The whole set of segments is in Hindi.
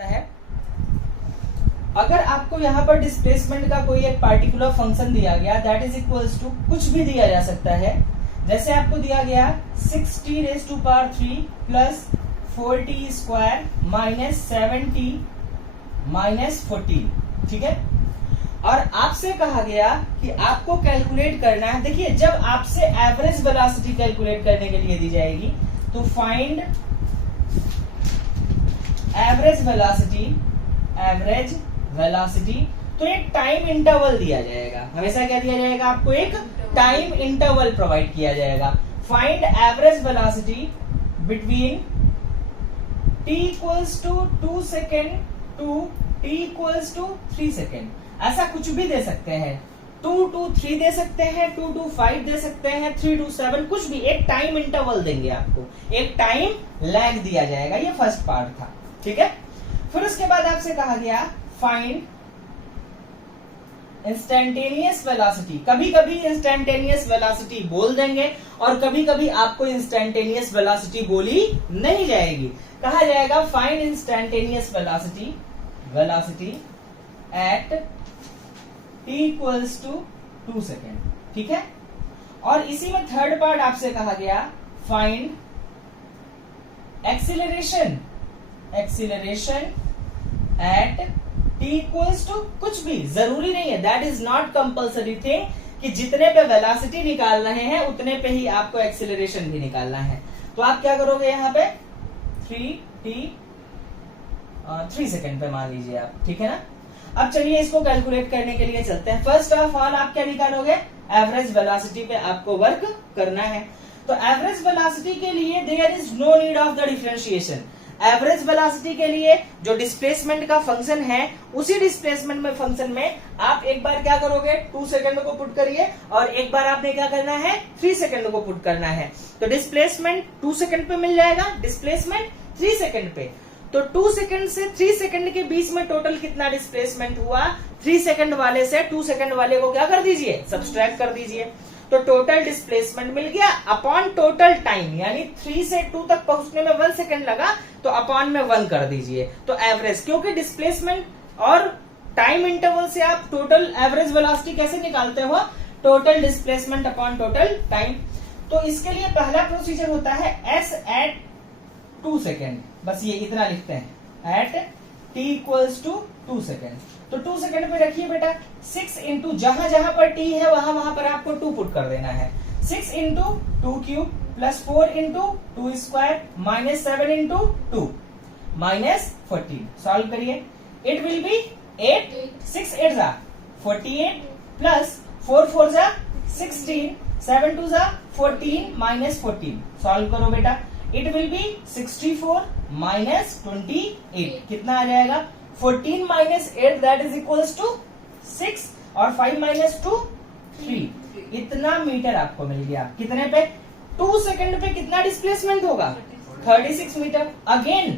होता है, अगर आपको यहाँ पर डिस्प्लेसमेंट का कोई एक पार्टिकुलर फंक्शन दिया गया दैट इज इक्वल्स टू कुछ भी दिया जा सकता है। जैसे आपको दिया गया 6t⁻³ plus 4t² minus 7t minus 14, ठीक है। और आपसे कहा गया कि आपको कैलकुलेट करना है। देखिए, जब आपसे एवरेज वेलोसिटी कैलकुलेट करने के लिए दी जाएगी तो फाइंड एवरेज वेलोसिटी, तो एक टाइम इंटरवल दिया जाएगा। हमेशा क्या दिया जाएगा आपको? एक टाइम इंटरवल प्रोवाइड किया जाएगा। Find average velocity between t equals to 2 second to t equals to 3 second. ऐसा कुछ भी दे सकते हैं, 2 to 3 दे सकते हैं, 2 to 5 दे सकते हैं, 3 to 7, कुछ भी। एक टाइम इंटरवल देंगे आपको, एक टाइम लैग दिया जाएगा। ये फर्स्ट पार्ट था, ठीक है। फिर उसके बाद आपसे कहा गया फाइंड इंस्टेंटेनियस वेलोसिटी। कभी कभी इंस्टेंटेनियस वेलोसिटी बोल देंगे और कभी कभी आपको इंस्टेंटेनियस वेलोसिटी बोली नहीं जाएगी। कहा जाएगा find instantaneous velocity at t equals to 2 second, ठीक है। और इसी में थर्ड पार्ट आपसे कहा गया find acceleration at t equals to कुछ भी, जरूरी नहीं है, that is not compulsory thing कि जितने पे वेलोसिटी निकाल रहे हैं उतने पे ही आपको एक्सीलरेशन भी निकालना है। तो आप क्या करोगे यहाँ पे 3 सेकेंड पे मान लीजिए आप, ठीक है ना। अब चलिए इसको कैलकुलेट करने के लिए चलते हैं। फर्स्ट ऑफ ऑल आप क्या निकालोगे? एवरेज वेलोसिटी पे आपको वर्क करना है। तो एवरेज वेलोसिटी के लिए there is no need of the differentiation. Average velocity के लिए जो डिस्प्लेसमेंट का फंक्शन है, उसी डिस्प्लेसमेंट में फंक्शन में आप एक बार क्या करोगे 2 सेकंड को पुट करिए और एक बार आपने क्या करना है 3 सेकंड को पुट करना है। तो डिस्प्लेसमेंट 2 सेकंड पे मिल जाएगा, डिस्प्लेसमेंट 3 सेकंड पे। तो 2 सेकंड से 3 सेकंड के बीच में टोटल कितना डिस्प्लेसमेंट हुआ? 3 सेकंड वाले से 2 सेकंड वाले को क्या कर दीजिए? सब्सट्रैक्ट कर दीजिए। तो टोटल डिस्प्लेसमेंट मिल गया अपॉन टोटल टाइम, यानी 3 से 2 तक पहुंचने में 1 सेकंड लगा तो अपॉन में 1 कर दीजिए। तो एवरेज, क्योंकि डिस्प्लेसमेंट और टाइम इंटरवल से आप टोटल एवरेज वेलोसिटी कैसे निकालते हो? Total displacement upon total time. तो इसके लिए पहला प्रोसीजर होता है s एट 2 सेकेंड, बस ये इतना लिखते हैं at t equals to 2 second. तो 2 सेकेंड पे रखिए बेटा 6 इंटू जहां जहां पर t है वहां पर आपको 2 पुट कर देना है। 6 into 2 cube plus 4 into 2 square minus 7 into 2 minus 14। Solve करिए। इट विल बी 8, 6 8 जा 48 प्लस 4 4 जा 16, 7 2 जा 14 माइनस 14। सॉल्व करो बेटा। इट विल बी 64 माइनस 28, कितना आ जाएगा? 14 minus 8 that is equals to 6 और 5 माइनस 2 3। इतना मीटर आपको मिल गया। कितने पे? 2 सेकंड पे कितना डिस्प्लेसमेंट होगा? 36 मीटर। अगेन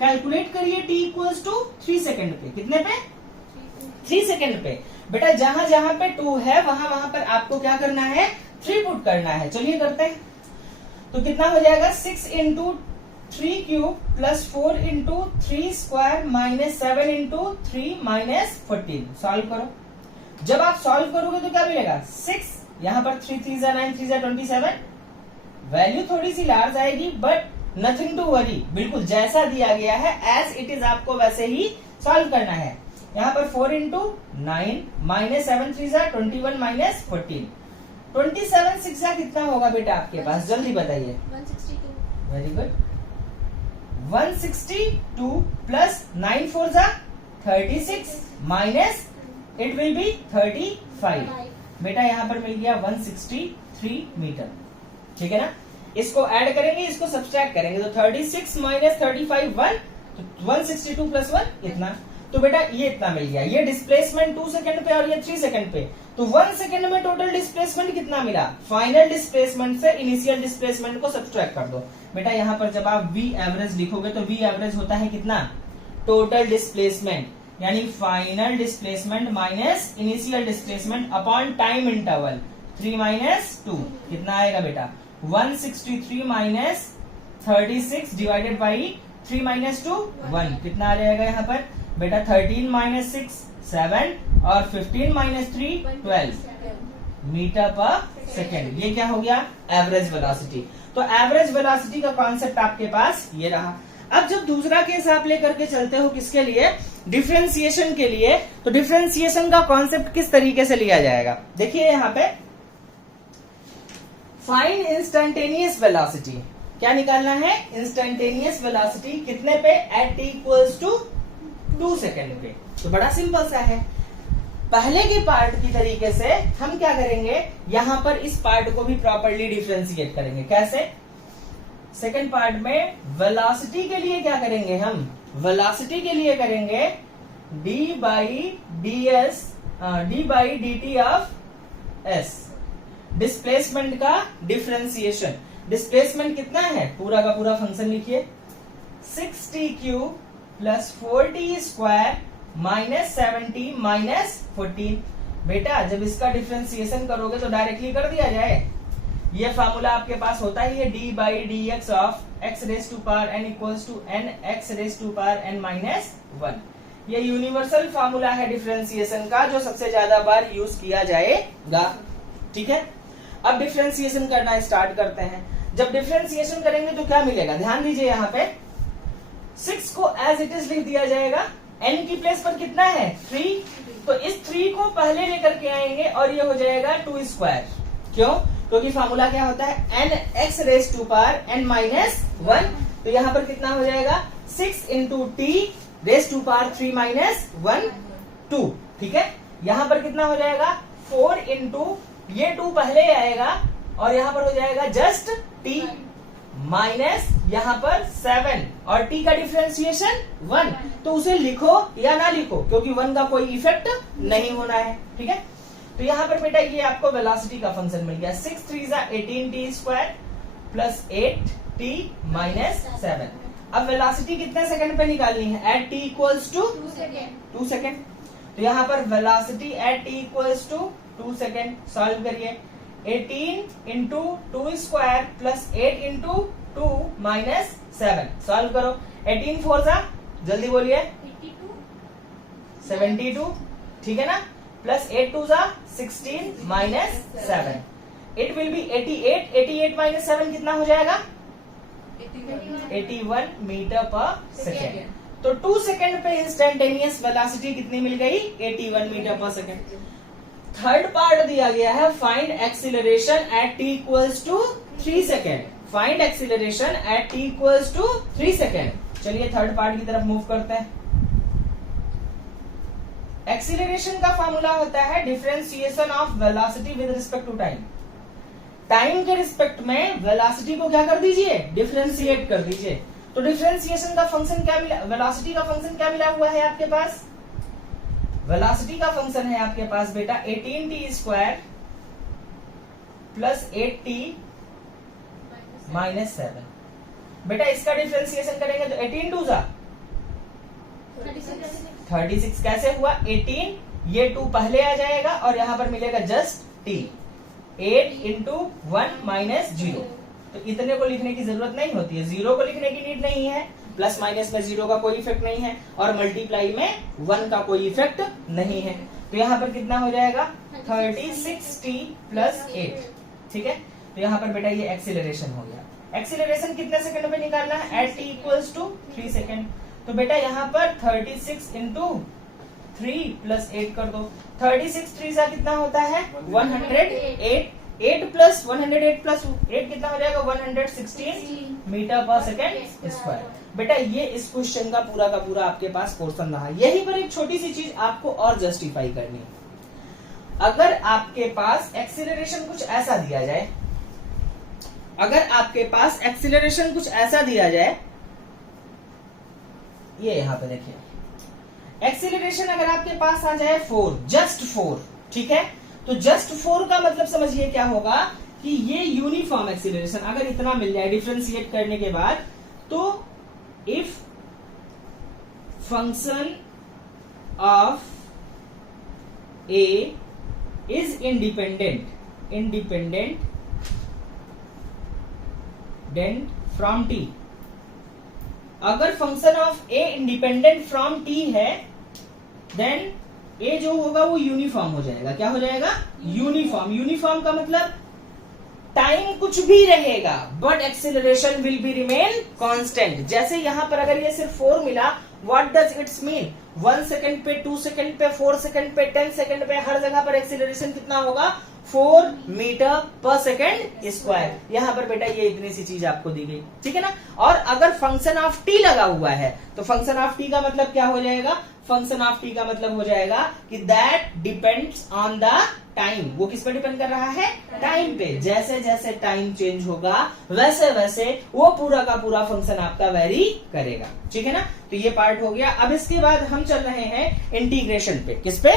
कैलकुलेट करिए t इक्वल्स टू 3 सेकंड पे। कितने पे? 3 सेकंड पे। बेटा जहां जहां पे 2 है वहां पर आपको क्या करना है? 3 पुट करना है। चलिए करते हैं। तो कितना हो जाएगा? 6 into 3 cube plus 4 into 3 square minus 7 into 3 minus 14। Solve करो। जब आप सॉल्व करोगे तो क्या मिलेगा? 6, यहाँ पर 3 3 जा 9, 3 जा 27। वैल्यू थोड़ी सी लार्ज आएगी बट नथिंग टू वरी, बिल्कुल जैसा दिया गया है एज इट इज आपको वैसे ही सॉल्व करना है। यहाँ पर 4 इंटू 9 माइनस 7 3 जा 21 माइनस 14। 27 6 जा कितना होगा बेटा आपके पास? जल्दी बताइए। 162। Very good. 162 प्लस 9 4 जा 36 माइनस इट विल बी 35। बेटा यहाँ पर मिल गया 163 मीटर, ठीक है ना। इसको ऐड करेंगे, इसको सब्सट्रैक्ट करेंगे तो 36 माइनस 35 1, तो 162 प्लस 1 इतना। तो बेटा ये इतना मिल गया। ये डिस्प्लेसमेंट 2 सेकंड पे और ये 3 सेकंड पे। तो 1 सेकंड में टोटल डिस्प्लेसमेंट कितना मिला? फाइनल डिस्प्लेसमेंट से इनिशियल डिस्प्लेसमेंट को सब्सट्रैक्ट कर दो। बेटा यहाँ पर जब आप V एवरेज लिखोगे तो V एवरेज होता है कितना? टोटल डिस्प्लेसमेंट, यानी final displacement minus initial displacement upon time interval. 3 minus 2 कितना आएगा बेटा? 163 माइनस 36 डिवाइडेड बाई 3 माइनस 2 1, कितना आ जाएगा यहाँ पर बेटा 13 माइनस 6 7 और 15 माइनस 3 12 मीटर पर सेकेंड। ये क्या हो गया एवरेज वेलोसिटी। तो एवरेज वेलोसिटी का कॉन्सेप्ट आपके पास ये रहा। अब जब दूसरा केस आप लेकर के चलते हो किसके लिए, डिफरेंशिएशन के लिए, तो डिफरेंशिएशन का कॉन्सेप्ट किस तरीके से लिया जाएगा, देखिए यहाँ पे फाइंड इंस्टेंटेनियस वेलोसिटी, क्या निकालना है इंस्टेंटेनियस वेलोसिटी, कितने पे at t equals to 2 second पे। तो बड़ा सिंपल सा है, पहले के पार्ट की तरीके से हम क्या करेंगे, यहां पर इस पार्ट को भी प्रॉपर्ली डिफरेंशिएट करेंगे। कैसे, सेकेंड पार्ट में वेलोसिटी के लिए क्या करेंगे, हम वेलोसिटी के लिए करेंगे d by dt of s, displacement का डिफरेंशिएशन। डिस्प्लेसमेंट कितना है, पूरा का पूरा फंक्शन लिखिए 6t cube plus 4t square minus 70 minus 14। बेटा जब इसका डिफरेंशिएशन करोगे तो डायरेक्टली कर दिया जाए, ये फार्मूला आपके पास होता ही है d by d x of x raise to power n equals to n x raise to power n minus 1। ये यूनिवर्सल फार्मूला है डिफरेंशिएशन का जो सबसे ज्यादा बार यूज किया जाएगा। ठीक है, अब डिफरेंशिएशन करना स्टार्ट करते हैं। जब डिफरेंशिएशन करेंगे तो क्या मिलेगा, ध्यान दीजिए यहाँ पे 6 को एज इट इज लिख दिया जाएगा, n की प्लेस पर कितना है 3, तो इस 3 को पहले लेकर के आएंगे और ये हो जाएगा 2 स्क्वायर। क्यों, क्योंकि फार्मूला क्या होता है n x raise to power n minus 1। तो यहाँ पर कितना हो जाएगा 6 into t raise to power 3 minus 1 2। ठीक है, यहाँ पर कितना हो जाएगा 4 इंटू ये 2 पहले आएगा और यहाँ पर हो जाएगा जस्ट t माइनस यहाँ पर 7 और t का डिफरेंशिएशन 1। तो उसे लिखो या ना लिखो क्योंकि 1 का कोई इफेक्ट नहीं होना है। ठीक है, तो यहाँ पर बेटा ये आपको वेलोसिटी का फंक्शन मिल गया 6 3 18t square plus 8t minus 7। अब वेलोसिटी कितने सेकंड पे निकालनी है, at t equals to 2 second. तो यहाँ पर velocity at t equals to 2 second, solve करिए 18 into 2 square plus 8 into 2 minus 7, solve करो 18 4 जा, जल्दी बोलिए 72, ठीक है ना, प्लस 8 2 जा 16 minus 7, it will B 88, 88 minus 7 कितना हो जाएगा 81 मीटर पर सेकेंड। तो 2 सेकेंड पे इंस्टेंटेनियस वेलोसिटी कितनी मिल गई 81 मीटर पर सेकेंड। थर्ड पार्ट दिया गया है find acceleration at t equals to 3 second, find acceleration at t equals to 3 second. चलिए थर्ड पार्ट की तरफ मूव करते हैं। एक्सीलरेशन का फॉर्मूला होता है differentiation of velocity with respect to time. Time के रिस्पेक्ट में वेलोसिटी को क्या कर दीजिए, डिफरेंशिएट कर दीजिए। तो डिफरेंशिएशन का फंक्शन क्या मिला, वेलोसिटी का फंक्शन क्या मिला हुआ है आपके पास, वेलोसिटी का फंक्शन है आपके पास बेटा 18t square plus 8t minus 7। बेटा इसका डिफरेंशिएशन करेंगे तो 18 2 जा 36, कैसे हुआ 18, ये 2 पहले आ जाएगा और यहाँ पर मिलेगा जस्ट t, 8 इंटू 1 माइनस 0। तो इतने को लिखने की जरूरत नहीं होती है, 0 को लिखने की नीड नहीं है, प्लस माइनस में 0 का कोई इफेक्ट नहीं है और मल्टीप्लाई में 1 का कोई इफेक्ट नहीं है। तो यहाँ पर कितना हो जाएगा 36t प्लस 8। ठीक है, तो यहाँ पर बेटा ये एक्सीलरेशन हो गया। एक्सीलरेशन कितने सेकंड में निकालना है, at t equals to 3 second. तो बेटा यहाँ पर 36 इंटू 3 प्लस 8 कर दो, 36 3 सा कितना होता है 108, 8 प्लस 108 प्लस 8 कितना हो जाएगा 116 मीटर पर सेकेंड स्क्वायर। बेटा ये इस क्वेश्चन का पूरा आपके पास पोर्शन रहा। यहीं पर एक छोटी सी चीज आपको और जस्टिफाई करनी है। अगर आपके पास एक्सीलरेशन कुछ ऐसा दिया जाए, अगर आपके पास एक्सीलरेशन कुछ ऐसा दिया जाए, ये यहां पे देखिए एक्सीलरेशन अगर आपके पास आ जाए 4, जस्ट 4, ठीक है, तो जस्ट 4 का मतलब समझिए क्या होगा कि ये यूनिफॉर्म एक्सीलरेशन अगर इतना मिल जाए डिफरेंशिएट करने के बाद, तो if function of A is independent from T, अगर function of A independent from T है, देन ए जो होगा वो यूनिफॉर्म हो जाएगा। क्या हो जाएगा? यूनिफॉर्म। यूनिफॉर्म का मतलब टाइम कुछ भी रहेगा but acceleration will be remain constant. जैसे यहां पर अगर ये सिर्फ 4 मिला, what does it's mean? 1 second पे, 2 सेकंड पे, 4 सेकंड पे, 10 सेकंड पे, हर जगह पर एक्सेलरेशन कितना होगा? 4 मीटर पर सेकंड स्क्वायर। यहां पर बेटा ये इतनी सी चीज आपको दी गई, ठीक है ना। और अगर फंक्शन ऑफ टी लगा हुआ है तो फंक्शन ऑफ टी का मतलब क्या हो जाएगा? फंक्शन ऑफ टी का मतलब हो जाएगा कि that depends on the time. वो किस पर डिपेंड कर रहा है? टाइम पे। जैसे जैसे टाइम चेंज होगा वैसे वैसे वो पूरा का पूरा फंक्शन आपका वेरी करेगा, ठीक है ना। तो ये पार्ट हो गया। अब इसके बाद हम चल रहे हैं इंटीग्रेशन पे। किस पे?